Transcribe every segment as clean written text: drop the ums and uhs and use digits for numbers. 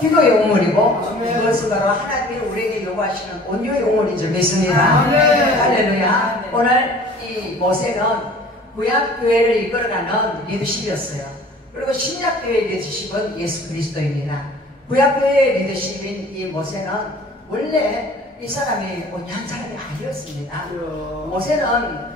기도의 우물이고 그것은 바로 하나님이 우리에게 요구하시는 온유의 우물인 줄 믿습니다. 할렐루야. 오늘 이 모세는 구약교회를 이끌어가는 리더십이었어요. 그리고 신약교회의 리더십은 예수 그리스도입니다. 구약교회의 리더십인 이 모세는 원래 이 사람이 온유한 사람이 아니었습니다. 모세는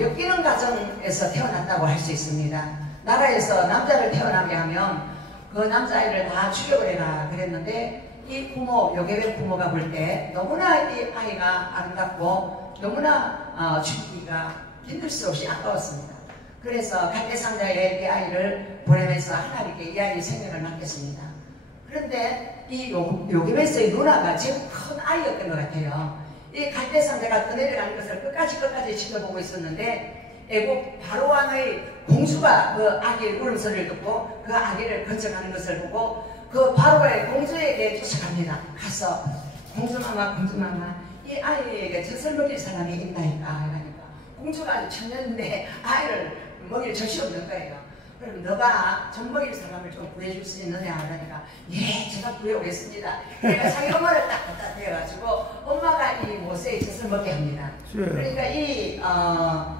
엮이는 가정에서 태어났다고 할 수 있습니다. 나라에서 남자를 태어나게 하면 그 남자아이를 다 죽여버려라 그랬는데 이 부모, 요게벳 부모가 볼 때 너무나 이 아이가 아름답고 너무나 죽이기가 힘들 수 없이 아까웠습니다. 그래서 갈대상자에 이 아이를 보내면서 하나님께 이 아이의 생명을 맡겼습니다. 그런데 이 요게벳의 누나가 제일 큰 아이였던 것 같아요. 이 갈대상자가 떠내려가는 것을 끝까지 지켜보고 있었는데 애국 바로왕의 공주가 그 아기의 울음소리를 듣고 그 아기를 건져가는 것을 보고 그 바로의 공주에게 쫓아갑니다. 가서 공주마마 이 아이에게 젖을 먹일 사람이 있나이까 하니까 공주가 아주 천년인데 아이를 먹일 젖이 없는 거예요. 그럼 너가 젖 먹일 사람을 좀 구해줄 수 있느냐 하니까 예 제가 구해오겠습니다. 그러니까 자기 엄마를 딱 갖다 대가지고 엄마가 이 모세의 젖을 먹게 합니다. 그러니까 이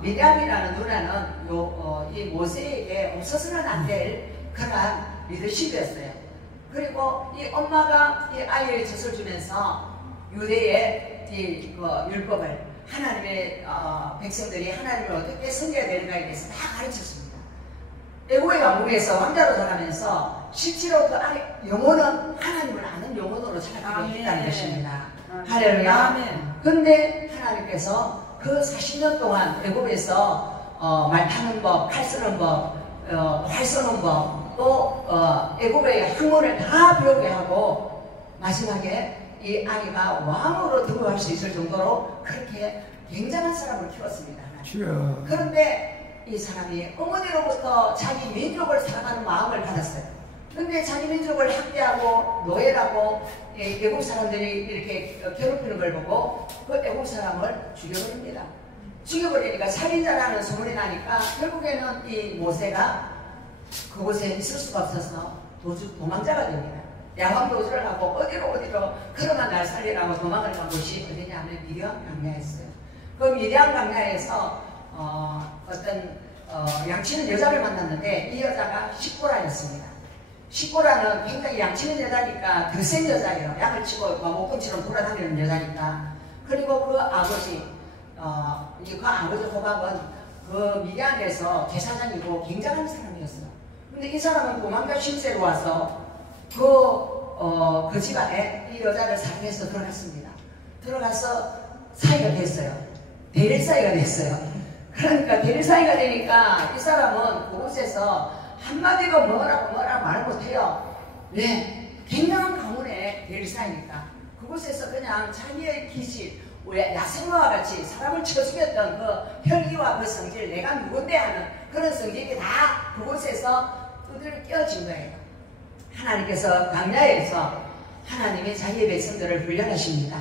미디암이라는 누나는 이 모세에게 없어서는 안 될 그러한 리더십이었어요. 그리고 이 엄마가 이 아이의 젖을 주면서 유대의 이 율법을 하나님의 백성들이 하나님을 어떻게 섬겨야 되는가에 대해서 다 가르쳤습니다. 애고의 왕국에서 왕자로 자라면서 실제로 그 안에 영혼은 하나님을 아는 영혼으로 자라게 했다는 것입니다. 할렐루야. 근데 하나님께서 그 40년 동안 애굽에서 말 타는 법, 칼 쓰는 법, 활 쏘는 법, 또 애굽의 학문을 다 배우게 하고 마지막에 이 아이가 왕으로 등극할 수 있을 정도로 그렇게 굉장한 사람을 키웠습니다. 그런데 이 사람이 어머니로부터 자기 민족을 사랑하는 마음을 받았어요. 근데 자기 민족을 학대하고 노예라고 애국 사람들이 이렇게 괴롭히는 걸 보고 그 애국 사람을 죽여버립니다. 죽여버리니까 살인자라는 소문이 나니까 결국에는 이 모세가 그곳에 있을 수가 없어서 도망자가 됩니다. 야광도주를 하고 어디로 그러면 날 살리라고 도망을 간 곳이 어디냐면 미디안 광야였어요. 그 미디안 광야에서 어떤 양치는 여자를 만났는데 이 여자가 십보라였습니다. 십보라는 굉장히 양치는 여자니까 더 센 여자예요. 양을 치고 목금처럼 돌아다니는 여자니까. 그리고 그 아버지 호박은 그 미디안에서 제사장이고 굉장한 사람이었어요. 근데 이 사람은 도망가 신세로 와서 그 집안에 이 여자를 사랑해서 들어갔습니다. 들어가서 사이가 됐어요. 대릴 사이가 됐어요. 그러니까 대릴 사이가 되니까 이 사람은 그곳에서 한마디도 뭐라고 말 못해요. 네, 굉장한 가문의 대릴 사이니까 그곳에서 그냥 자기의 기질, 야생마와 같이 사람을 쳐 죽였던 그 혈기와 그 성질, 내가 누군데 하는 그런 성질이 다 그곳에서 두드려 껴진 거예요. 하나님께서 광야에서 하나님이 자기의 백성들을 훈련하십니다.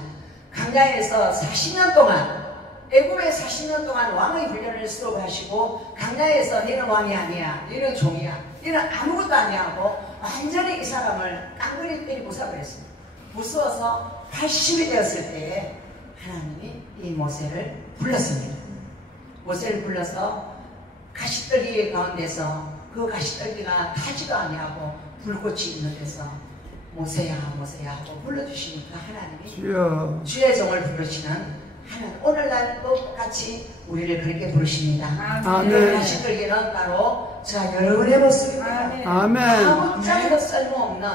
광야에서 40년 동안 애굽에 40년 동안 왕의 훈련을 수업하시고 광야에서 너는 왕이 아니야, 너는 종이야, 너는 아무것도 아니야 하고 완전히 이 사람을 깡그리 때리 부숴버렸습니다. 부수어서 80이 되었을 때에 하나님이 이 모세를 불렀습니다. 모세를 불러서 가시떨기 가운데서 그 가시떨기가 타지도 아니하고 불꽃이 있는 데서 모세야 모세야 하고 불러주시니까 하나님이 주의 종을 부르시는 하나님 오늘날 똑같이 우리를 그렇게 부르십니다. 아멘. 가시떨기는 바로 자 여러분의 모습입니다. 아멘. 아무 짝에도 쓸모없는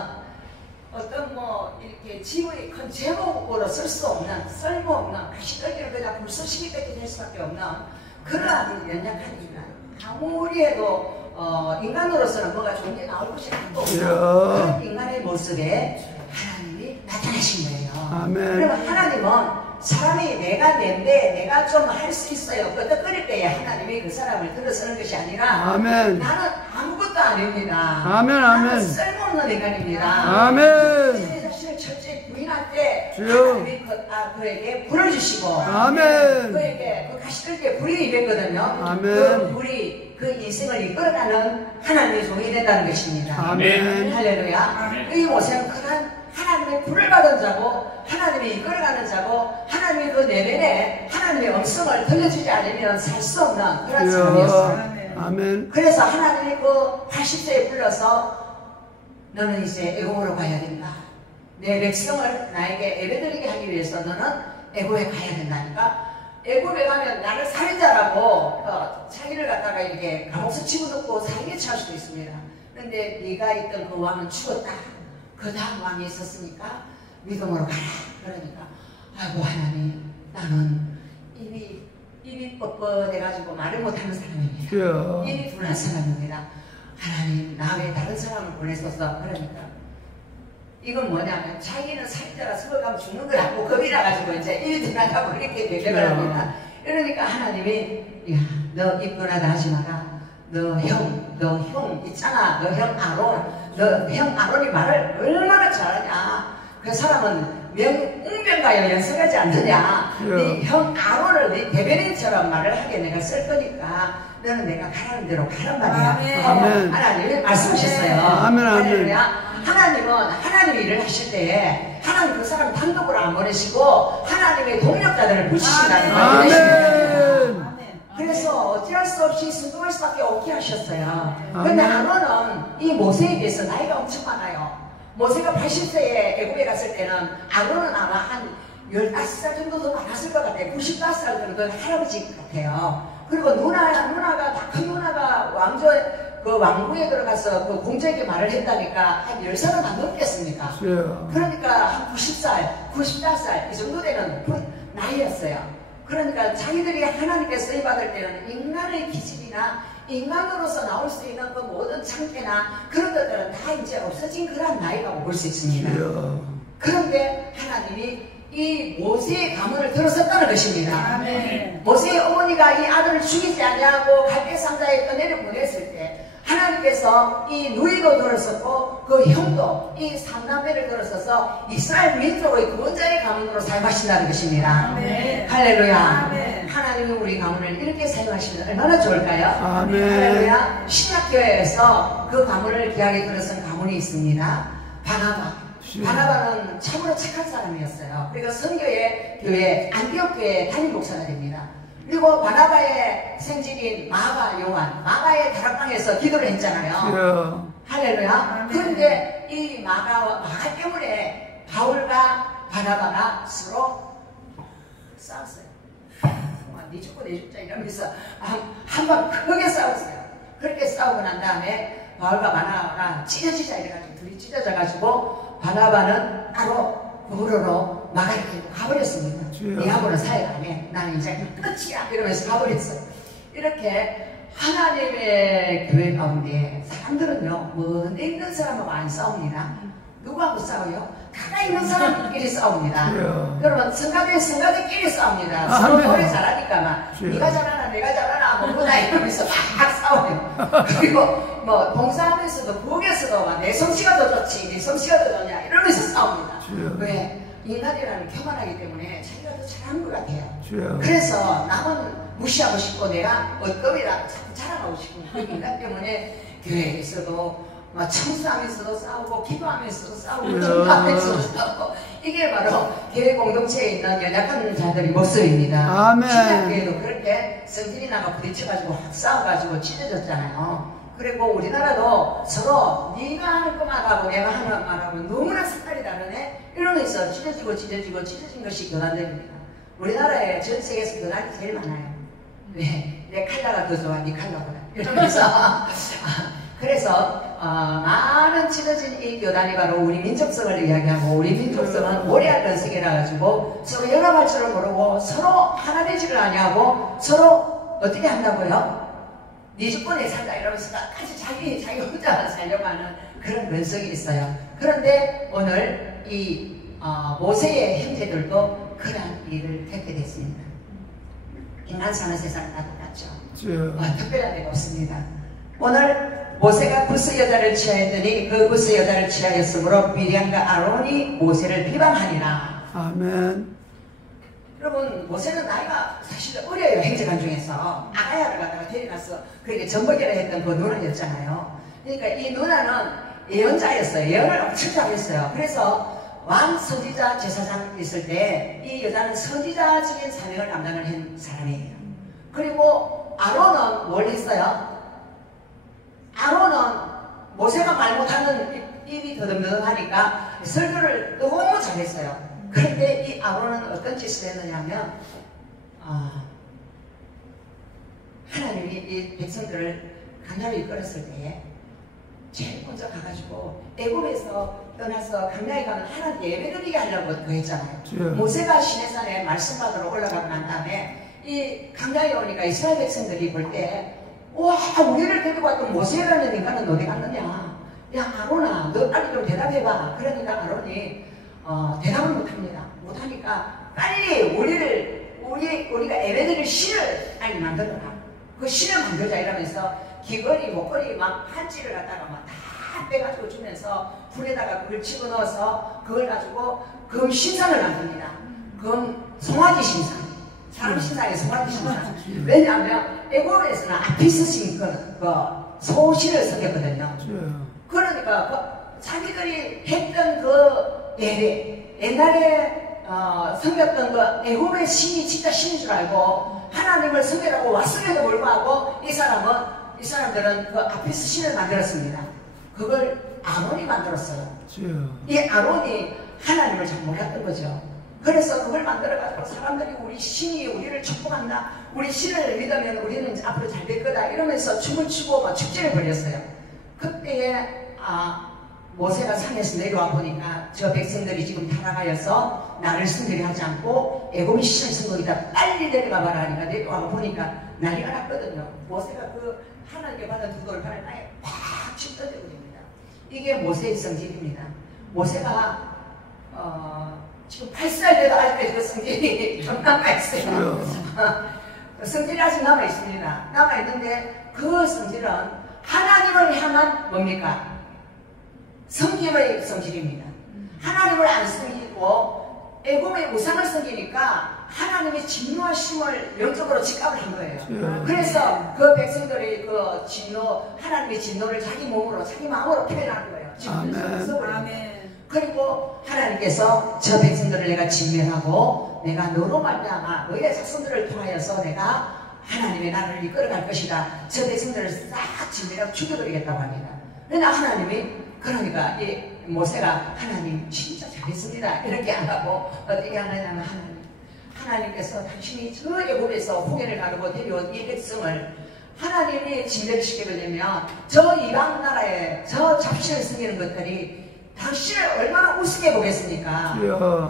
어떤 이렇게 지의 큰 제목으로 쓸 수 없는 쓸모없는 가시떨기를 그냥 불쏘시개 뺏게 될 수밖에 없는 그러한 연약한 인간. 아무리 해도 인간으로서는 뭐가 좋은 게 나올 것이 하나도 없는 그런 인간의 모습에 하나님이 나타나신 거예요. 아멘. 그러면 하나님은 사람이 내가 낸데 내가 좀 할 수 있어요. 끄덕거릴 때에 하나님이 그 사람을 들어서는 것이 아니라 아멘. 나는 아무것도 아닙니다. 아멘. 나는 쓸모없는 인간입니다. 아멘. 내 자신을 철저히 부인할 때 하나님이 그에게 불을 주시고 아멘. 그에게 그 가시떨기에 불이 임했거든요. 아멘. 그 불이 그 인생을 이끌어가는 하나님의 종이 된다는 것입니다. 아멘. 할렐루야. 아멘. 이 모세는 그런 하나님의 불을 받은 자고 하나님이 이끌어가는 자고 하나님의 그 내면에 하나님의 음성을 들려주지 않으면 살 수 없는 그런 사람이었어요. 아멘. 그래서 하나님이 그 80세에 불러서 너는 이제 애굽으로 가야 된다. 내 백성을 나에게 예배드리게 하기 위해서 너는 애굽에 가야 된다니까. 애굽에 가면 나를 살인자라고 자기를 갖다가 이렇게 감옥에 집어넣고 살인에 처할 수도 있습니다. 그런데 네가 있던 그 왕은 죽었다. 그 다음 왕이 있었으니까 믿음으로 가라. 그러니까 아이고 하나님 나는 입이 뻣뻣해가지고 말을 못하는 사람입니다. 입이 둔한 사람입니다. 하나님 나 외에 다른 사람을 보내소서. 그러니까 이건 뭐냐면 자기는 살인자라 서울 가면 죽는 걸 알고 겁이 나가지고 이제 입이 둔하다고 이렇게 대결을 합니다. 그러니까 하나님이 야, 너 입 둔하다 하지 마라. 너 형 있잖아. 너 형 아론. 너 형 아론이 말을 얼마나 잘하냐. 그 사람은 웅변가여 연습하지 않느냐. 네 형 아론을 네 대변인처럼 말을 하게 내가 쓸 거니까 너는 내가 가라는 대로 가란 말이야. 아멘. 하나님이 말씀하셨어요. 아멘. 아멘. 하나님은 하나님의 일을 하실 때에 하나님 그 사람 단독으로 안 보내시고 하나님의 동력자들을 붙이신다는 말씀이십니다. 그래서 어찌할 수 없이 순종할 수밖에 없게 하셨어요. 그런데 아론은 이 모세에 비해서 나이가 엄청 많아요. 모세가 80세에 애굽에 갔을 때는 아론은 아마 한 15살 정도 더 많았을 것 같아요. 95살 정도 할아버지 같아요. 그리고 누나가 다 큰 누나가 왕궁에 들어가서 그 공주에게 말을 했다니까 한 10살은 안 넘겠습니까? 그러니까 한 90살, 94살 이 정도 되는 나이였어요. 그러니까 자기들이 하나님께 쓰임받을 때는 인간의 기질이나 인간으로서 나올 수 있는 그 모든 창태나 그런 것들은 다 이제 없어진 그런 나이라고 볼 수 있습니다. 그런데 하나님이 이 모세의 가문을 들어섰다는 것입니다. 아멘. 모세의 어머니가 이 아들을 죽이지 아니하고 갈대 상자에 떠내려 보냈을 때 하나님께서 이 누이도 들어섰고 그 형도 이 삼남매를 들어서서 이스라엘 민족의 구원자의 가문으로 사용하신다는 것입니다. 아멘. 할렐루야. 아멘. 하나님이 우리 가문을 이렇게 사용하시면 얼마나 좋을까요? 아멘. 할렐루야. 신약교회에서 그 가문을 귀하게 들어선 가문이 있습니다. 바나바는 참으로 착한 사람이었어요. 그리고 선교회 교회 안디옥 교회 담임 목사가 됩니다. 그리고 바나바의 생질인 마가 요한, 마가의 다락방에서 기도를 했잖아요. 할렐루야. 그런데 이 마가 때문에 바울과 바나바가 서로 싸웠어요. 네 죽고 내 죽자 이러면서 한번 크게 싸웠어요. 그렇게 싸우고 난 다음에 바울과 바나바가 찢어지자 이래가지고 둘이 찢어져가지고 바나바는 따로 보로로 마가를 들고 가버렸습니다. 네하고는 사이가 안 해. 나는 이제 끝이야 이러면서 가버렸어요. 이렇게 하나님의 교회 가운데 사람들은요 먼데 있는 사람하고 안 싸웁니다. 누구하고 싸워요? 가까이 있는 사람들끼리 싸웁니다. 그러면 성가대끼리 싸웁니다. 서로 노래 잘하니까 막 네가 잘하나 내가 잘하나 뭐구나 이러면서 막 싸워요. 그리고 뭐 봉사하면서도 부엌에서도 막 내 솜씨가 더 좋지 네 솜씨가 더 좋냐 이러면서 싸웁니다. 왜? 인간이라는 교만하기 때문에 자기가 더 잘하는 것 같아요. 그래서 남은 무시하고 싶고 내가 어떤 자꾸 자랑하고 싶고 그 인간 때문에 교회에서도 막 청소하면서도 싸우고 기도하면서도 싸우고 전도하면서도 싸우고 이게 바로 교회 공동체에 있는 연약한 자들의 모습입니다. 신약교회도 그렇게 성질이 나가 부딪혀가지고 확 싸워가지고 찢어졌잖아요. 그리고 우리나라도 서로 네가 하는 것만 하고 내가 하는 것만 하고 너무나 색깔이 다르네 이러면서 찢어진 것이 교단됩니다. 우리나라에 전 세계에서 교단이 제일 많아요. 왜? 내 칼라가 더 좋아 네 칼라보다 이러면서 그래서 많은 찢어진 이 교단이 바로 우리 민족성을 이야기하고 우리 민족성은 오래알던 세계라 가지고 서로 연합할 줄을 모르고 서로 하나 되지를 아니하고 서로 어떻게 한다고요? 네 죽고 내 살다 이러면서 끝까지 자기 혼자 살려고 하는 그런 면성이 있어요. 그런데 오늘 이 모세의 형제들도 그런 일을 겪게 됐습니다. 인간 사는 세상은 다 똑같죠. 특별한 데가 없습니다. 오늘 모세가 구스 여자를 취하였더니 그 구스 여자를 취하였으므로 미리암과 아론이 모세를 비방하니라. 아멘. 여러분 모세는 나이가 사실 어려요. 행제관 중에서 아가야를 갖다가 데려가서 그렇게 전복이라 했던 그 누나였잖아요. 그러니까 이 누나는 예언자였어요. 예언을 엄청 잘했어요. 그래서 왕 선지자 제사장 있을 때 이 여자는 선지자적인 사명을 감당을 한 사람이에요. 그리고 아론은 뭘 했어요? 아론은 모세가 말 못하는 입이 더듬더듬하니까 설교를 너무 잘했어요. 그런데 이 아론은 어떤 짓을 했느냐면 하나님이 이 백성들을 강야로 이끌었을 때에 제일 먼저 가가지고 애굽에서 떠나서 강야에 가면 하나님 예배드리게 하려고 그 했잖아요. 모세가 시내산에 말씀 받으러 올라가고 난 다음에 이 강야에 오니까 이스라엘 백성들이 볼 때 와, 우리를 데리고 왔던 모세라는 인간은 어디 갔느냐? 야, 아론아, 너 빨리 좀 대답해봐. 그러니까 아론이 대답을 못합니다. 못하니까 빨리 우리가 예배드릴 신을 빨리 만들어라. 그 신을 만들자 이러면서 귀걸이, 목걸이 막 한지를 갖다가 막 다 빼가지고 주면서 불에다가 그걸 집어넣어서 그걸 가지고 금 신상을 만듭니다. 금 송아지 신상. 사람 신상에 송아지 신상. 왜냐하면 애국에서는 아피스 신 그 소신을 섬겼거든요. 그러니까 자기들이 했던 그 예배, 옛날에 섬겼던 그 애국의 신이 진짜 신인 줄 알고 하나님을 섬기라고 왔음에도 불구하고 이 사람들은 그 아피스 신을 만들었습니다. 그걸 아론이 만들었어요. 이 아론이 하나님을 잘 몰랐던 거죠. 그래서 그걸 만들어가지고 사람들이 우리 신이 우리를 축복한다. 우리 신을 믿으면 우리는 이제 앞으로 잘 될 거다. 이러면서 춤을 추고 막 축제를 벌였어요. 그때에 모세가 산에서 내려와 보니까 저 백성들이 지금 타락하여서 나를 승리를 하지 않고 애굽의 신을 선거기다 빨리 내려가 봐라 하니까 내려와 보니까 난리가 났거든요. 모세가 그 하나님께 받은 두 돌판을 땅에 팍 쳐 던져버립니다. 이게 모세의 성질입니다. 모세가 지금 8살 돼도 아직까지 그 성질이 좀 남아있어요. 성질이 아직 남아있습니다. 남아있는데 그 성질은 하나님을 향한 뭡니까? 섬김의 성질입니다. 하나님을 안 섬기고 애굽의 우상을 섬기니까 하나님의 진노하심을 영적으로 직감을 한 거예요. 그래서 그 백성들이 그 진노, 하나님의 진노를 자기 몸으로, 자기 마음으로 표현하는 거예요. 아멘. 그리고 하나님께서 저 백성들을 내가 진멸하고 내가 너로 말미암아 너희의 자손들을 통하여서 내가 하나님의 나라를 이끌어갈 것이다. 저 백성들을 싹 진멸하고 죽여버리겠다고 합니다. 그러나 그러니까 이 모세가 하나님 진짜 잘했습니다. 이렇게 안 하고 어떻게 하느냐면 하나님께서 당신이 저 애굽에서 홍해를 가르고 데려온 이 백성을 하나님이 진멸시키게 되면 저 이방 나라에 저 잡신을 섬기는 것들이 당신을 얼마나 우습게 보겠습니까?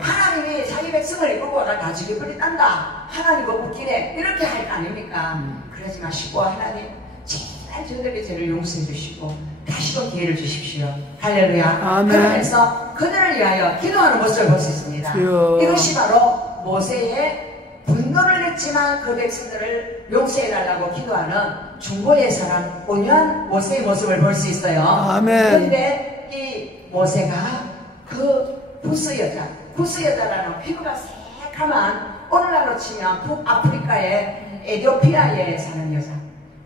하나님이 자기 백성을 이끌고 와가 다 죽여버린단다. 하나님과 웃기네. 이렇게 할 거 아닙니까? 그러지 마시고 하나님 제발 저들의 죄를 용서해 주시고 다시금 기회를 주십시오. 할렐루야. 그러면서 그들을 위하여 기도하는 모습을 볼 수 있습니다. 이것이 바로 모세의 분노를 냈지만 그 백성들을 용서해달라고 기도하는 중보의 사람 온유한 모세의 모습을 볼 수 있어요. 그런데 이 모세가 그 구스 여자라는 피부가 새카만 오늘날로 치면 북아프리카의 에티오피아에 사는 여자.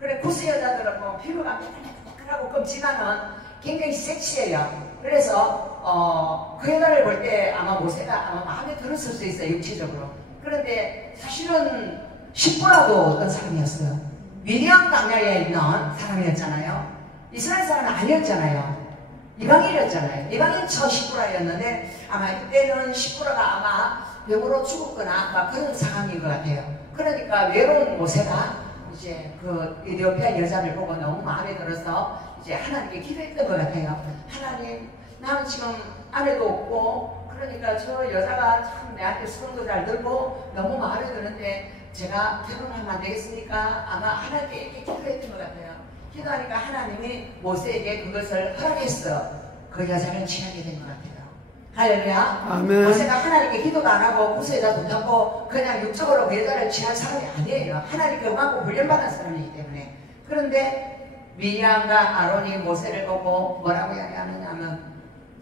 그래 구스 여자들은 뭐 피부가 매끈매끈하고 끔찍하면 굉장히 섹시해요. 그래서 그 여자를 볼 때 아마 모세가 아마 마음에 들었을 수 있어요. 육체적으로. 그런데 사실은 십보라도 어떤 사람이었어요. 미디안 강야에 있는 사람이었잖아요. 이스라엘 사람은 아니었잖아요. 이방인이었잖아요. 이방인 저 십보라였는데 아마 이때는 십보라가 아마 병으로 죽었거나 막 그런 상황인 것 같아요. 그러니까 외로운 모세가 이제 그 에티오피아 여자를 보고 너무 마음에 들어서 이제 하나님께 기도했던 것 같아요. 하나님, 나는 지금 아내도 없고 그러니까 저 여자가 참 내한테 수건도 잘 들고 너무 마음에 드는데 제가 결혼하면 안 되겠습니까? 아마 하나님께 이렇게 기도했던 것 같아요. 기도하니까 하나님이 모세에게 그것을 허락했어. 그 여자를 취하게 된 것 같아요. 할렐루야. 아멘. 모세가 하나님께 기도도 안 하고 구스 여자 돈 잡고 그냥 육적으로 그 여자를 취한 사람이 아니에요. 하나님께 응하고 훈련받은 사람이기 때문에. 그런데 미리암과 아론이 모세를 보고 뭐라고 이야기하느냐면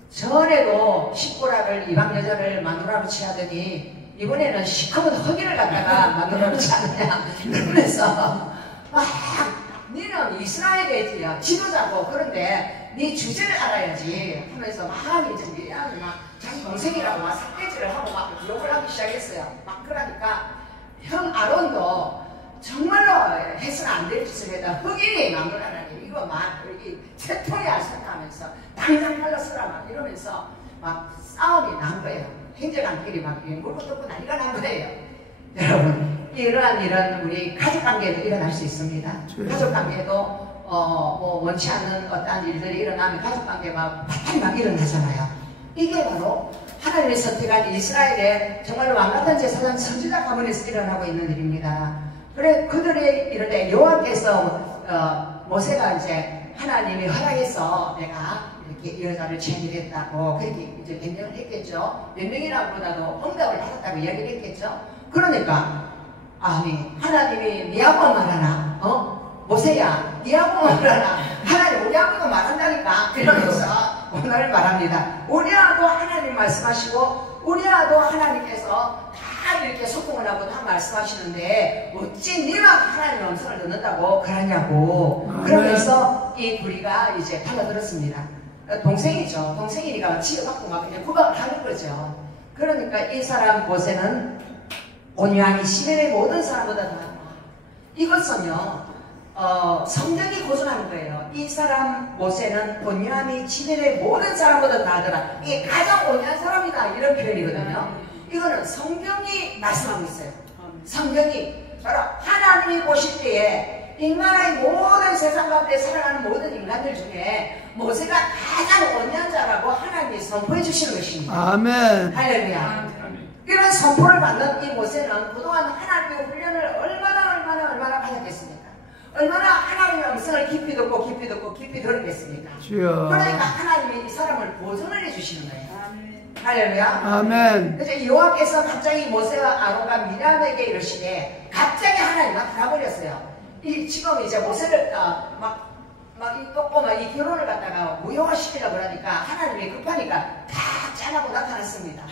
전에도 십보라를 이방 여자를 마누라로 취하더니 이번에는 시커먼 흑인을 갖다가 만들어 놓지 않느냐 그러면서 막 니는 이스라엘의 지도자고 그런데 네 주제를 알아야지 하면서 막 이제 미리암이 막 자기 동생이라고 막 삭대질을 하고 막 욕을 하기 시작했어요. 막 그러니까 형 아론도 정말로 해서는 안 될 짓을 했다. 흑인이 만들어라니 이거 막 여기 채통이 알 생각하면서 당장 갈라서라 막 이러면서 막 싸움이 난 거예요. 행정관끼리 막 물고 뜯고 난리가 난 거예요. 여러분 이런 우리 가족관계에도 일어날 수 있습니다. 가족관계도 뭐 원치 않는 어떠한 일들이 일어나면 가족관계 막 일어나잖아요. 이게 바로 하나님의 선택한 이스라엘의 정말로 왕같은 제사장 선지자 가문에서 일어나고 있는 일입니다. 그래 그들의 이럴 때 여호와께서 모세가 이제 하나님이 허락해서 내가 이렇게 여자를 채무했다고 그렇게 이제 변명을 했겠죠. 변명이라기보다도 응답을 받았다고 이야기를 했겠죠. 그러니까 아니 하나님이 니하고 말하나 모세야 니하고 말하나 하나님 우리하고도 말한다니까 이러면서 오늘 말합니다. 우리하고 하나님 말씀하시고 우리하고 하나님께서 다 이렇게 소통을 하고 다 말씀하시는데 어찌 니만 하나님의 음성을 듣는다고 그러냐고 그러면서 이 둘이가 이제 달라들었습니다. 동생이죠. 동생이니까 치료받고 막 그냥 구박을 하는 거죠. 그러니까 이 사람 모세는 온유함이 시대의 모든 사람보다 더 많아. 이것은요 성경이 고증하는 거예요. 이 사람 모세는 온유함이 시대의 모든 사람보다 나더라. 이게 가장 온유한 사람이다 이런 표현이거든요. 이거는 성경이 말씀하고 있어요. 성경이 바로 하나님이 보실 때에 인간의 모든 세상 가운데 살아가는 모든 인간들 중에 모세가 가장 온유한 자라고 하나님이 선포해 주시는 것입니다. 아멘. 할렐루야. 이런 선포를 받는 이 모세는 그동안 하나님의 훈련을 얼마나 받았겠습니까? 얼마나 하나님의 음성을 깊이 듣고 들었겠습니까? 그러니까 하나님이 이 사람을 보증을 해주시는 거예요. 할렐루야. 아멘. 그래서 여호와께서 갑자기 모세와 아론과 미리암에게 이르시되 갑자기 하나님 나타나버렸어요. 지금 이제 모세를 이 결혼을 갖다가 무효화시키려고 그러니까 하나님이 급하니까 다 짠하고 나타났습니다.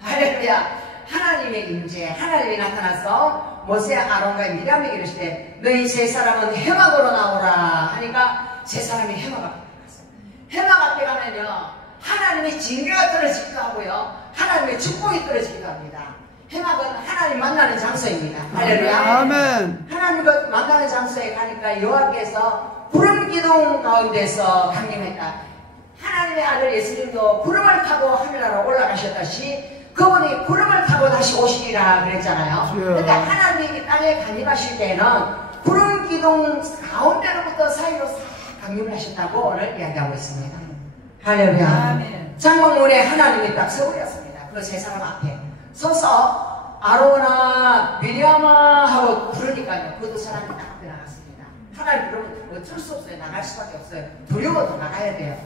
할렐루야. 하나님의 임재, 하나님이 나타나서 모세와 아론과 미리암에게 이르시되 너희 세 사람은 해막 으로 나오라 하니까 세 사람이 해막 앞에 갔어요. 해막 앞에 가면요 하나님의 징계가 떨어지기도 하고요 하나님의 축복이 떨어지기도 합니다. 해막은 하나님 만나는 장소입니다. 할렐루야. 아멘. 하나님과 만나는 장소에 가니까 여호와께서 구름 기둥 가운데서 강림했다. 하나님의 아들 예수님도 구름을 타고 하늘나라로 올라가셨다시 그분이 구름을 타고 다시 오시리라 그랬잖아요. 그러니까 하나님이 이 땅에 강림하실 때는 구름 기둥 가운데로부터 사이로 싹 강림을 하셨다고 오늘 이야기하고 있습니다. 할렐루야. 장막문에 하나님이 딱 서버렸습니다. 그 세 사람 앞에 서서 아론아 미리암아 하고 부르니까요 그 두 사람이 딱 앞에 나갔습니다. 하나님 부르면 어쩔 수 없어요. 나갈 수밖에 없어요. 두려워도 나가야 돼요.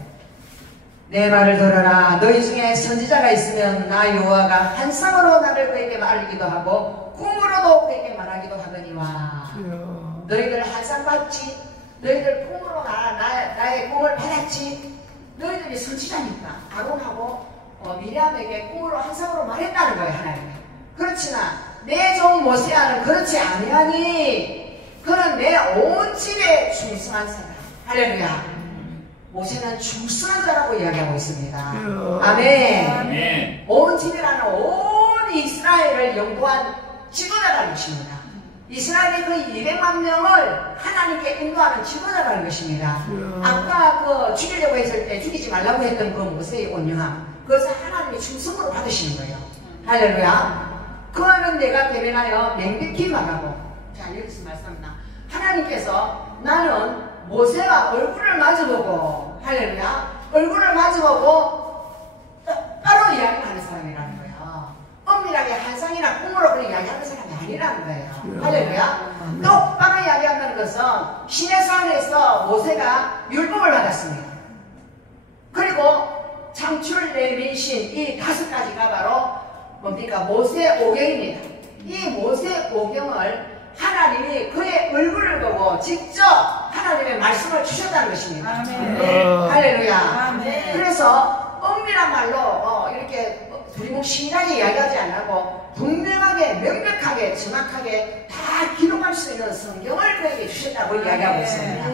내 말을 들어라. 너희 중에 선지자가 있으면 나 여호와가 환상으로 나를 그에게 말하기도 하고 꿈으로도 그에게 말하기도 하거니와 너희들 환상 받지 너희들 꿈으로 나의 꿈을 받았지. 너희들이 선지자니까 아론하고 미리암에게 꿈으로 환상으로 말했다는 거예요. 하나님. 그렇지나 내 종 모세아는 그렇지 아니하니 그는 내 온 집에 충성한 사람. 할렐루야. 모세는 충성한 자라고 이야기하고 있습니다. 아멘. 아멘. 온 집이라는 온 이스라엘을 영도한 지도자라는 것입니다. 이스라엘의 그 200만 명을 하나님께 인도하는 지도자라는 것입니다. 아까 그 죽이려고 했을 때 죽이지 말라고 했던 그 모세의 온유함 그것을 하나님의 충성으로 받으시는 거예요. 할렐루야. 그거는 내가 대면하여 명백히 말하고 자 여기서 말씀합니다. 하나님께서 나는 모세가 얼굴을 마주보고 할렐루야 얼굴을 마주보고 똑바로 이야기하는 사람이라는 거예요. 엄밀하게 환상이나 꿈으로 그렇게 이야기하는 사람이 아니라는 거예요. 할렐루야. 똑바로 이야기한다는 것은 시내산에서 모세가 율법을 받았습니다. 그리고 창출, 내민신 이 5가지가 바로 뭡니까? 모세 오경입니다. 이 모세 오경을 하나님이 그의 얼굴을 보고 직접 하나님의 말씀을 주셨다는 것입니다. 할렐루야. 아멘. 그래서 엄밀한 말로 이렇게 두리뭉실하게 이야기하지 않고 분명하게 명백하게 정확하게 다 기록할 수 있는 성경을 그에게 주셨다고 이야기하고 있습니다.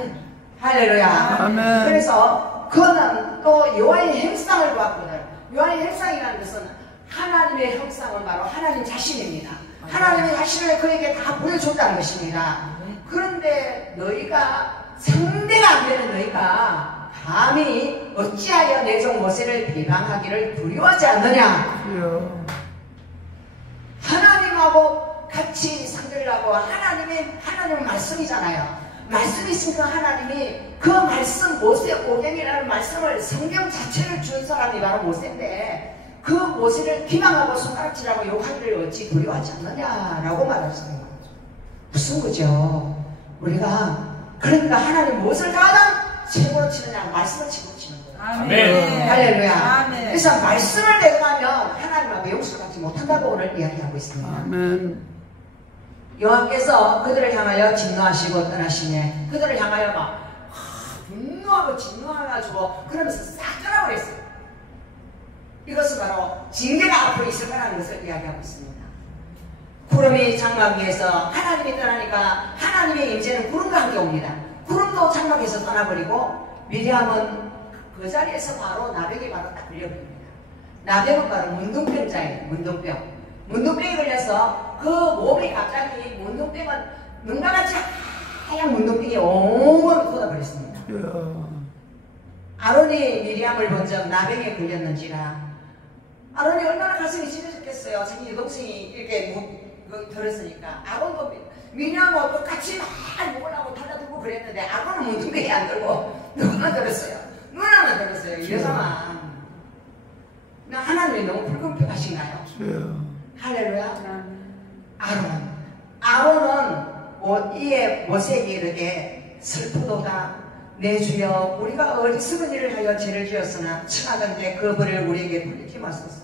할렐루야. 아멘. 그래서 그는 또 여호와의 형상을 보았거든. 여호와의 형상이라는 것은 하나님의 형상은 바로 하나님 자신입니다. 하나님의 자신을 그에게 다 보여줬다는 것입니다. 그런데 너희가 상대가 안 되는 너희가 감히 어찌하여 내 종 모세를 비방하기를 두려워하지 않느냐. 하나님하고 같이 상대를 하고 하나님은 말씀이잖아요. 말씀이 있으니까 하나님이 그 말씀 모세 오경이라는 말씀을 성경 자체를 준 사람이 바로 모세인데 그 모세를 비방하고 손가락질하고 욕하기를 어찌 두려워하지 않느냐라고 말했어요. 무슨 거죠? 우리가 그러니까 하나님 무엇을 가장 최고로 치느냐? 말씀을 최고로 치는 거예요. 아멘. 할렐루야. 아멘. 그래서 말씀을 내가면 하나님하고 용서받지 못한다고 오늘 이야기하고 있습니다. 아멘. 여호와께서 그들을 향하여 진노하시고 떠나시네. 그들을 향하여 막 분노하고 진노해가지고 그러면서 싹 떠나버렸어요. 이것은 바로 징계가 앞으로 있을 거라는 것을 이야기하고 있습니다. 구름이 장막 위에서 하나님이 떠나니까 하나님의 임재는 구름과 함께 옵니다. 구름도 장막에서 떠나버리고 미리암은 그 자리에서 바로 나병이 바로 딱 걸려버립니다. 나병은 바로 문둥병자예요. 문둥병에 걸려서 그 몸이 갑자기 문둥병은 눈과같이 하얀 문둥병이 온몸을 쏟아버렸습니다. 아론이 미리암을 본 적 나병에 걸렸는지라 아론이 얼마나 가슴이 찢어졌겠어요. 자기 여동생이 이렇게 들었으니까. 아론도 미리암하고 똑같이 막 먹으려고 달라들고 그랬는데 아론은 문둥병이 안 들고 누구만 들었어요. 누나만 들었어요. 이 여자만. 하나님이 너무 불공평하신가요? 할렐루야. 아론은 이에 모세에게 이르되 슬프도다. 내 주여 우리가 어리석은 일을 하여 죄를 지었으나 청하건대 그 벌을 우리에게 돌리지 마소서.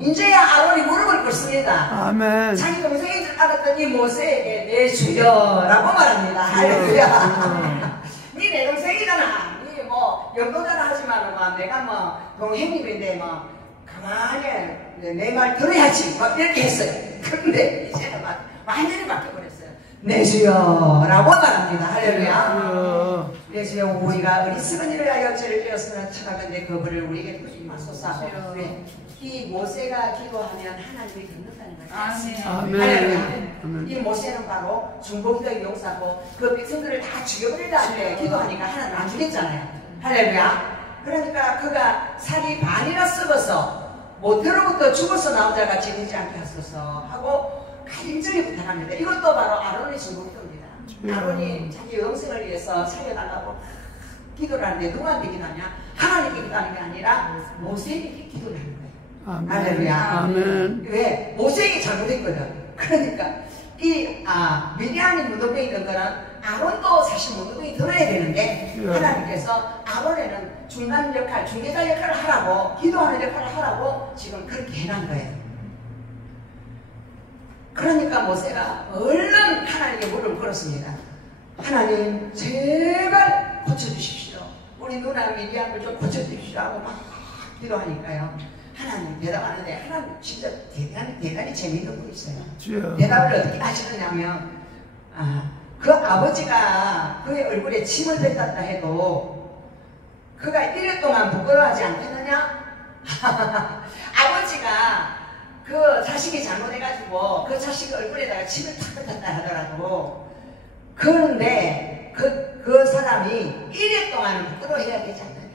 이제야 아론이 무릎을 꿇습니다. 아멘. 자기 동생인 줄 알았더니 모세에게 내 주여라고 말합니다. 할렐루야. 니 내 동생이잖아. 니 뭐 연고자라 하지만 내가 뭐 동행님인데 뭐 가만히 내 말 들어야지 막 이렇게 했어요. 그런데 이제는 막 완전히 바뀌어버렸어요. 내 주여라고 말합니다. 할렐루야. 내 주여 우리가 어리석은 일을 하여 죄를 지었으나 청하건대 그 벌을 우리에게 돌리지 마소서. 왜? 이 모세가 기도하면 하나님이 듣는다는 거예요. 아멘. 이 모세는 바로 중보기도의 용사고 그 백성들을 다 죽여버리려 할 때 기도하니까 하나님 안 죽였잖아요. 할렐루야. 그러니까 그가 살이 반이나 썩어서 모태로부터 죽어서 나온 자가 지내지 않게 하소서 하고 간절히 부탁합니다. 이것도 바로 아론의 중보기도입니다. 아론이 자기 영생을 위해서 살려달라고 기도를 하는데 누구한테 기도하냐? 하나님께 기도하는 게 아니라 모세에게 기도를 하는 거예요. 아멘. 할렐루야. 아멘. 왜? 모세에게 잘못했거든. 그러니까 미리암이 문둥병이 된 거는 아론도 사실 문둥병이 들어야 되는데 하나님께서 아론에는 중간 역할, 중개자 역할을 하라고 기도하는 역할을 하라고 지금 그렇게 해놓은 거예요. 그러니까 모세가 얼른 하나님께 무릎을 꿇었습니다. 하나님 제발 고쳐주십시오. 우리 누나 미리암을 좀 고쳐주십시오 하고 막 기도하니까요. 하나님 대답하는데 하나님 진짜 대단히 재미있는 거 있어요. 대답을 어떻게 하시느냐면 그 아버지가 그의 얼굴에 침을 뱉었다 해도 그가 1일 동안 부끄러워하지 않겠느냐? 아버지가 그 자식이 잘못해가지고 그 자식 얼굴에다가 침을 탁 뱉었다 하더라도 그런데 그 사람이 1일 동안은 부끄러워해야 되지 않느냐?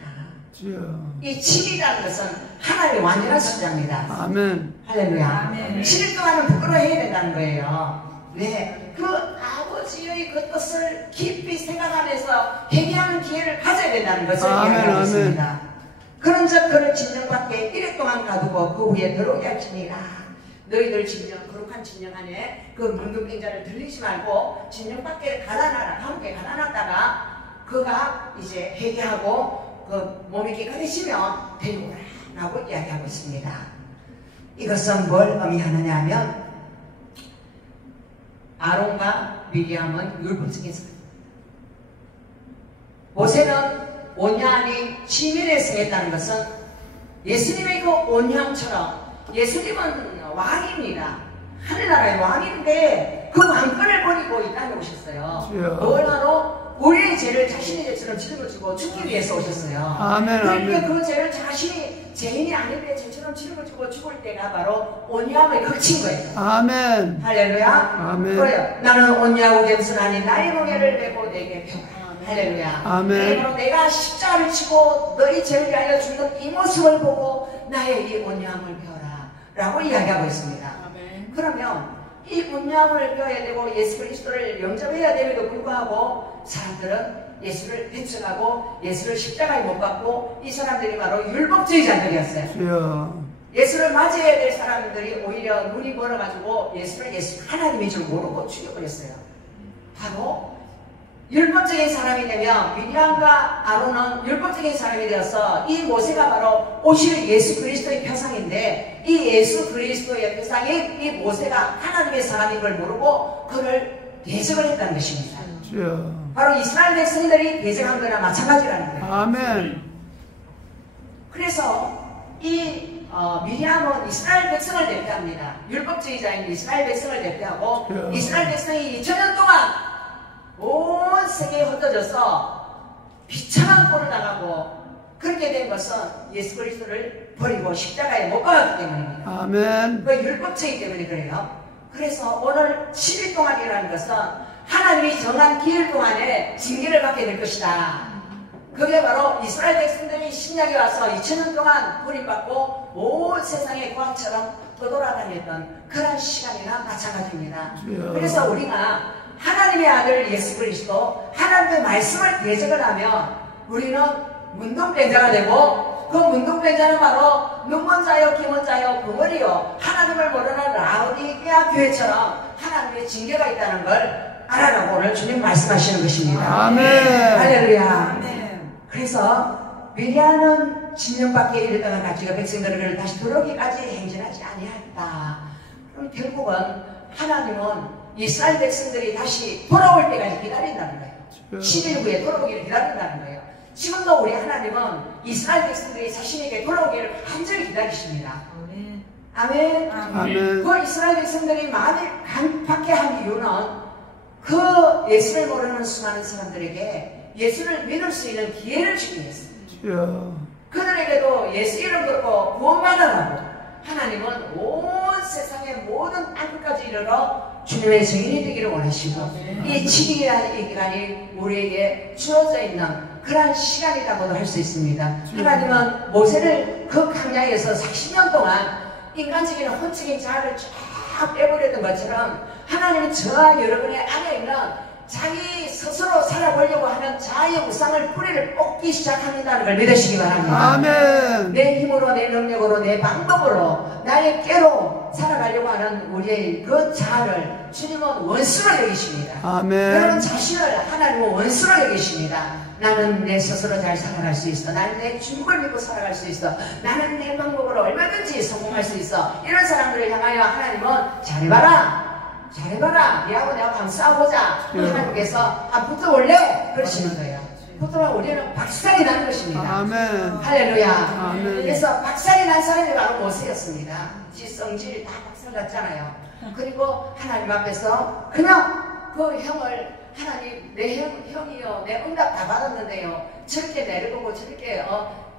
이 침이라는 것은 하나님의 완전한 숫자입니다. 아멘. 할렐루야. 아멘. 7일 동안은 부끄러워해야 된다는 거예요. 네, 그 아버지의 그 뜻을 깊이 생각하면서 회개하는 기회를 가져야 된다는 것을 이야기하고 있습니다. 그런즉 그를 진영 밖에 1일 동안 가두고 그 후에 들어오게 할지니라. 너희들 진영, 거룩한 진영 안에 그 문둥병자를 들리지 말고 진영 밖에 가다놔라. 함께 가다놨다가 그가 이제 회개하고 그 몸이 깨끗해지면 데리고 오라 라고 이야기하고 있습니다. 이것은 뭘 의미하느냐 하면 아론과 미리암은 율법적인 모세는 온유하니 치밀에 승했다는 것은 예수님의 그 온유함처럼 예수님은 왕입니다. 하늘나라의 왕인데 그 왕권을 버리고 이 땅에 오셨어요. 뭐하러? 우리의 죄를 자신의 죄처럼 짊어지고 죽기 위해서 오셨어요. 아멘. 그러니까 그 죄를 자신이 죄인이 아닌데 죄처럼 짊어지고 죽을 때가 바로 온유함을 거친 거예요. 아멘. 할렐루야. 아멘. 그래요. 나는 온유하고 겸손하니 나의 멍에를 메고 내게 배우라. 할렐루야. 아멘. 바로 내가 십자가를 치고 너희 죄를 위하여 죽는 이 모습을 보고 나의 이 온유함을 배워라 라고 이야기하고 있습니다. 아멘. 그러면 이 온유함을 배워야 되고 예수 그리스도를 영접해야 됨에도 불구하고 사람들은 예수를 배척하고 예수를 십자가에 못 박고 이 사람들이 바로 율법주의자들이었어요. 주여. 예수를 맞이해야 될 사람들이 오히려 눈이 멀어가지고 예수를 하나님인 줄 모르고 죽여버렸어요. 바로 율법적인 사람이 되면 미리암과 아론은 율법적인 사람이 되어서 이 모세가 바로 오실 예수 그리스도의 표상인데 이 예수 그리스도의 표상인 이 모세가 하나님의 사람인 걸 모르고 그를 대적을 했다는 것입니다. 주여. 바로 이스라엘 백성들이 대적한 거나 마찬가지라는 거예요. 아멘. 그래서 이 미리암은 이스라엘 백성을 대표합니다. 율법주의자인 이스라엘 백성을 대표하고 이스라엘 백성이 2000년 동안 온 세계에 흩어져서 비참한 꼴을 당하고 그렇게 된 것은 예수 그리스도를 버리고 십자가에 못 박았기 때문입니다. 아멘. 그 율법주의 때문에 그래요. 그래서 오늘 10일 동안이라는 것은 하나님이 정한 기일 동안에 징계를 받게 될 것이다. 그게 바로 이스라엘 백성들이 신약에 와서 2000년 동안 버림받고 온 세상의 광처럼 떠돌아다녔던 그런 시간이나 마찬가지입니다. 그래서 우리가 하나님의 아들 예수 그리스도 하나님의 말씀을 대적을 하면 우리는 문둥병자가 되고 그 문둥병자는 바로 눈먼 자요 귀먼 자요 벙어리요 하나님을 모르는 라오디게아 교회처럼 하나님의 징계가 있다는 걸 알아라고 오늘 주님 말씀하시는 것입니다. 아멘. 할렐루야. 아멘. 그래서 미리암은 10년밖에 이르다가 가지가 백성들을 다시 들어오기까지 행진하지 아니하였다. 그럼 결국은 하나님은 이스라엘 백성들이 다시 돌아올 때까지 기다린다는 거예요. 10일 후에 돌아오기를 기다린다는 거예요. 지금도 우리 하나님은 이스라엘 백성들이 자신에게 돌아오기를 간절히 기다리십니다. 아멘. 아멘. 아멘. 그 이스라엘 백성들이 마음이 강팍해 한 이유는 그 예수를 모르는 수많은 사람들에게 예수를 믿을 수 있는 기회를 주기 위해서입니다. 주여. 그들에게도 예수 이름 듣고 구원받으라고 하나님은 온 세상의 모든 땅끝까지 이르러 주님의 증인이 되기를 원하시고 이 7일이라는 이 기간이 우리에게 주어져 있는 그러한 시간이라고도 할 수 있습니다. 하나님은 모세를 그 광야에서 40년 동안 인간적인 혼적인 자아를 쫙 빼버렸던 것처럼 하나님은 저와 여러분의 안에 있는 자기 스스로 살아보려고 하는 자아의 우상을 뿌리를 뽑기 시작한다는 걸 믿으시기 바랍니다. 아멘. 내 힘으로 내 능력으로 내 방법으로 나의 깨로 살아가려고 하는 우리의 그 자아를 주님은 원수로 여기십니다. 아멘. 여러분 자신을 하나님은 원수로 여기십니다. 나는 내 스스로 잘 살아갈 수 있어. 나는 내 주님을 믿고 살아갈 수 있어. 나는 내 방법으로 얼마든지 성공할 수 있어. 이런 사람들을 향하여 하나님은 잘해봐라. 잘해봐라. 니하고 내가 한번 싸워보자. 하나님께서 붙어올래? 그러시는 거예요. 붙어면 우리는 박살이 나는 것입니다. 아멘. 할렐루야. 아멘. 그래서 박살이 난 사람이 바로 모세였습니다. 지 성질 다 박살났잖아요. 그리고 하나님 앞에서 그냥 그 형을 하나님 내 형이요 내 응답 다 받았는데요 저렇게 내려보고 저렇게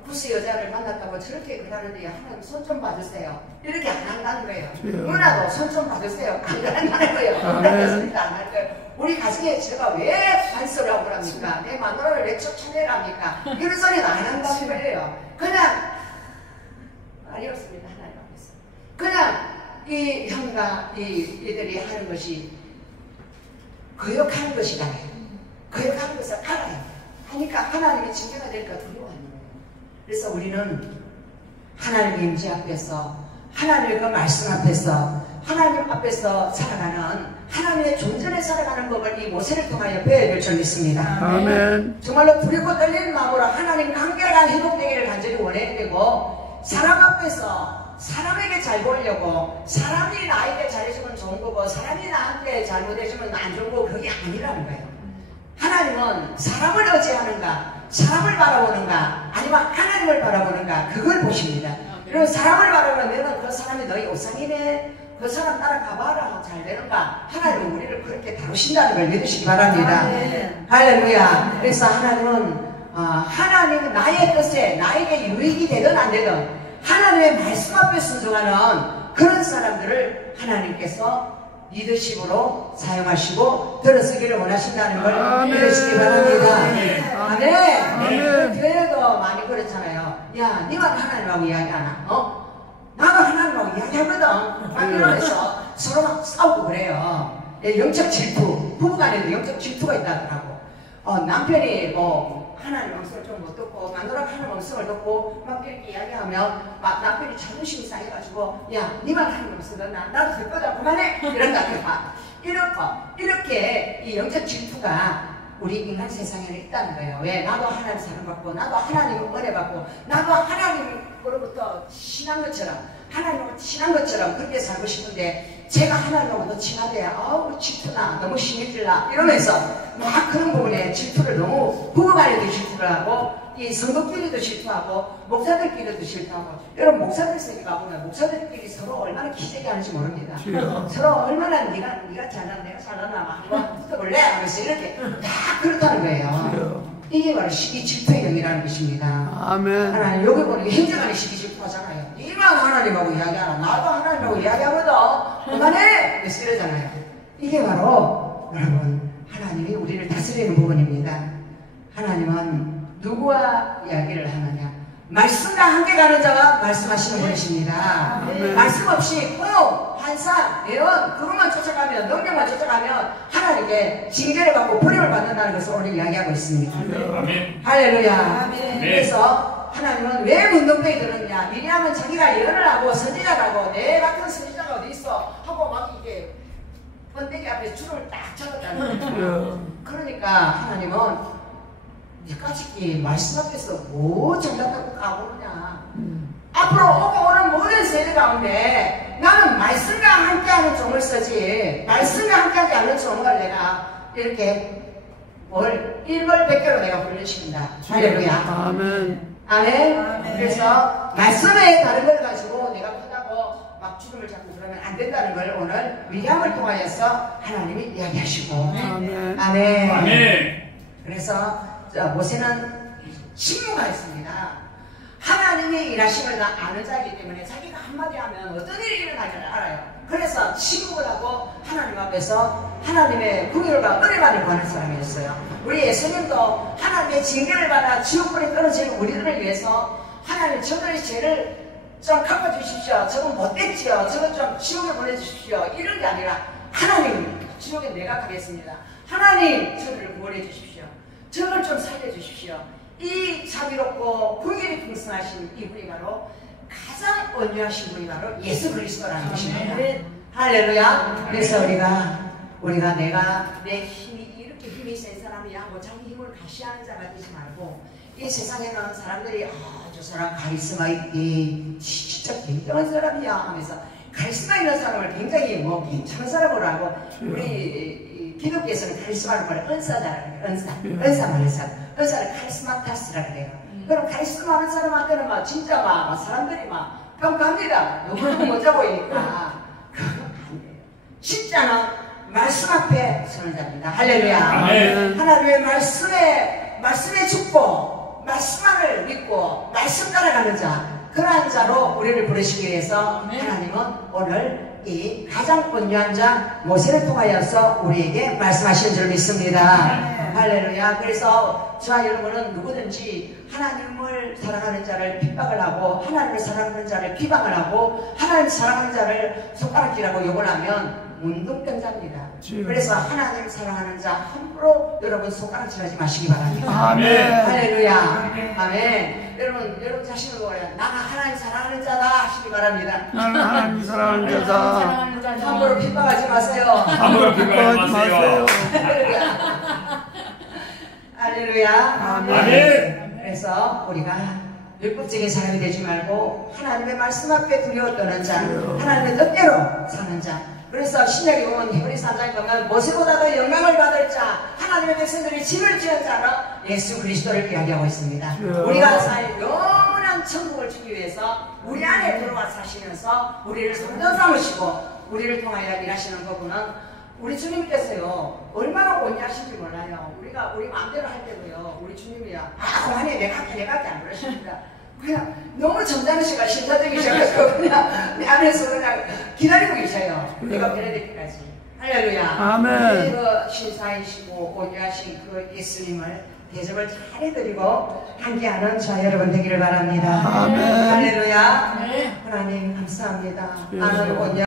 구스 여자를 만났다고 저렇게 그러는데요 하나님 손 좀 봐주세요 이렇게 안 한다는 거예요. 누나도 손 좀 봐주세요 안 한다는 거예요. 그렇습니다. 안 할 거예요. 우리 가정에 제가 왜 반소를 하고 그럽니까? 내 마누라를 왜 쫓아내랍니까? 이런 소리는 안 한다는 거예요. 그냥 말이 없습니다. 하나님 앞에서 그냥 이 형과 이들이 하는 것이 거역하는 것이잖아요. 거역하는 것을 알아요. 하니까 하나님의 징계가 될까 두려워하는 거예요. 그래서 우리는 하나님의 임재 앞에서 하나님의 그 말씀 앞에서 하나님 앞에서 살아가는 하나님의 존전에 살아가는 법을 이 모세를 통하여 배워야 될 줄 믿습니다. 아멘. 정말로 두렵고 떨리는 마음으로 하나님 관계가 회복되기를 간절히 원해야 되고 사람 앞에서 사람에게 잘 보이려고 사람이 나에게 잘해주면 좋은 거고 사람이 나한테 잘못해주면 안 좋은 거 그게 아니라는 거예요. 하나님은 사람을 의지하는가 사람을 바라보는가 아니면 하나님을 바라보는가 그걸 보십니다. 그리고 사람을 바라보면 너는 그 사람이 너희 우상이네, 그 사람 따라가봐라, 잘 되는가. 하나님은 우리를 그렇게 다루신다는 걸 믿으시기 바랍니다. 할렐루야. 그래서 하나님은 하나님은 나의 뜻에 나에게 유익이 되든 안 되든 하나님의 말씀 앞에 순종하는 그런 사람들을 하나님께서 리더십으로 사용하시고 들어서기를 원하신다는 걸 믿으시기 바랍니다. 아멘. 교회도 많이 그렇잖아요. 야, 니만 하나님하고 이야기하나? 나도 하나님하고 이야기하거든. 막 이러면서 서로 막 싸우고 그래요. 영적 질투, 부부간에도 영적 질투가 있다더라고. 남편이 뭐 하나님 음성을 좀 못 듣고 마누라가 하나님 음성을 듣고 막 이렇게 이야기하면 막 남편이 자존심이 상해가지고 야, 니만 하나님 음성 듣나? 나도 될 거다. 그만해. 이런다니까. 이렇게 이 영적 질투가 우리 인간 세상에는 있다는 거예요. 왜? 나도 하나님 사랑받고 나도 하나님 은혜 받고 나도 하나님으로부터 친한 것처럼 하나님하고 친한 것처럼 그렇게 살고 싶은데 제가 하나님하고도 친하대. 아우 질투나 너무 심해질라 이러면서 막 그런 부분에 질투를 너무 부부간에도 질투를 하고 이 성도끼리도 질투하고 목사들끼리도 질투하고 여러분 목사들 세계 가보면 목사들끼리 서로 얼마나 기대게 하는지 모릅니다. 서로 얼마나 네가 잘났나 내가 잘났나 한번 붙어볼래 하면서 이렇게 다 그렇다는 거예요. 이게 바로 시기 질투의 영이라는 것입니다. 아멘. 하나님 여기 보니 행정안에 시기 질투하잖아요. 니만 하나님하고 이야기하라. 나도 하나님하고 이야기하거든. 그만해. 그래서 이러잖아요. 이게 바로 여러분 하나님이 우리를 다스리는 부분입니다. 하나님은 누구와 이야기를 하느냐? 말씀과 함께 가는 자가 말씀하시는 분이십니다. 말씀 없이 꼭 환상, 예언, 그것만 쫓아가면 능력만 쫓아가면 하나님께 징계를 받고 버림을 받는다는 것을 오늘 이야기하고 있습니다. 아멘. 할렐루야. 아멘. 그래서 하나님은 왜 문둥병이 들었냐? 미리하면 자기가 예언을 하고 선지자라고 내 같은 선지자가 어디 있어? 하고 막 이게 번데기 앞에 줄을 딱 잡았다는 거예요. 그러니까 하나님은 니까짓기 말씀 앞에서 뭐 잘났다고 까부르냐. 앞으로 오고 오는 모든 세대 가운데 나는 말씀과 함께하는 종을 쓰지 말씀과 함께하지 않는 종을 내가 이렇게 일벌백계로 내가 불러십니다. 할렐루야. 아멘. 아멘. 그래서 말씀에 다른 걸 가지고 내가 크다고 막 주름을 잡고 그러면 안 된다는 걸 오늘 위함을 통하여서 하나님이 이야기하시고. 아멘. 아멘. 아멘. 그래서 모세는 직무가 있습니다. 하나님의 일하심을 다 아는 자이기 때문에 자기가 한마디 하면 어떤 일이 일어날지를 알아요. 그래서 침묵을 하고 하나님 앞에서 하나님의 긍휼과 은혜만을 구하는 사람이었어요. 우리 예수님도 하나님의 징계를 받아 지옥불에 떨어지는 우리들을 위해서 하나님 저들의 죄를 좀 갚아주십시오. 저건 못됐지요. 저건 좀 지옥에 보내주십시오. 이런 게 아니라 하나님 지옥에 내가 가겠습니다. 하나님 저들을 구원해 주십시오. 저를 좀 살려주십시오. 이 자비롭고 긍휼이 풍성하신 이분이 바로 가장 온유하신 분이 바로 예수 그리스도라는 것입니다. 할렐루야. 그래서 우리가 내가 내 힘이 이렇게 힘이 센 사람이야 하고 자기 힘을 가시하는 자가 되지 말고 이 세상에는 사람들이 저 사람 카리스마 있기 진짜 굉장한 사람이야 하면서 카리스마 있는 사람을 굉장히 뭐 괜찮은 사람으로 알고 우리 기독교에서는 카리스마를 말해 은사잖아요. 은사 말해서 은사를 카리스마타스라 그래요. 그럼 카리스마 하는 사람한테는 막 진짜 막 사람들이 막 평가합니다. 누구도 못자 보이니까 그건 안 돼요. 진짜는 말씀 앞에 서는 자입니다. 할렐루야. 아멘. 하나님의 말씀에 죽고 말씀만을 믿고 말씀 따라가는 자, 그러한 자로 우리를 부르시기 위해서 하나님은 오늘 이 가장 온유한 자 모세를 통하여서 우리에게 말씀하시는 줄 믿습니다. 할렐루야. 그래서 저와 여러분은 누구든지 하나님을 사랑하는 자를 핍박을 하고 하나님을 사랑하는 자를 비방을 하고 하나님을 사랑하는 자를 손가락질하고 욕을 하면 문둥병자입니다. 그래서 하나님 사랑하는 자 함부로 여러분 손가락질하지 마시기 바랍니다. 아멘. 할렐루야. 아멘. 여러분 자신을 보아요. 나는 하나님 사랑하는 자다 하시기 바랍니다. 나는 하나님 사랑하는 자다. 함부로 핍박하지 마세요. 함부로 핍박하지 마세요. 할렐루야. 할렐루야. 아멘. 그래서 우리가 율법적인 사람이 되지 말고 하나님의 말씀 앞에 두려워 떠는 자, 하나님의 뜻대로 사는 자. 그래서 신약에 보면 히브리서 3장에 보면 모세보다도 영광을 받을 자, 하나님의 백성들이 집을 지은 자는 예수 그리스도를 이야기하고 있습니다. 우리가 살 영원한 영원한 천국을 주기 위해서 우리 안에 들어와 사시면서 우리를 성전 삼으시고 우리를 통하여 일하시는 부분은 우리 주님께서요 얼마나 온유하신지 몰라요. 우리가 우리 마음대로 할 때도요 우리 주님이야 그만해 내가 할게 안 그러십니다. 그냥 너무 점잖으시가 신사적이셔가지고 그냥 내 안에서 그냥 기다리고 계셔요. 내가 베네딕트까지. 할렐루야. 아멘. 그 신사이시고 온유하신 그 예수님을 대접을 잘 해드리고 함께하는 저 여러분 되기를 바랍니다. 아멘. 할렐루야. 하나님 감사합니다. 나는 온유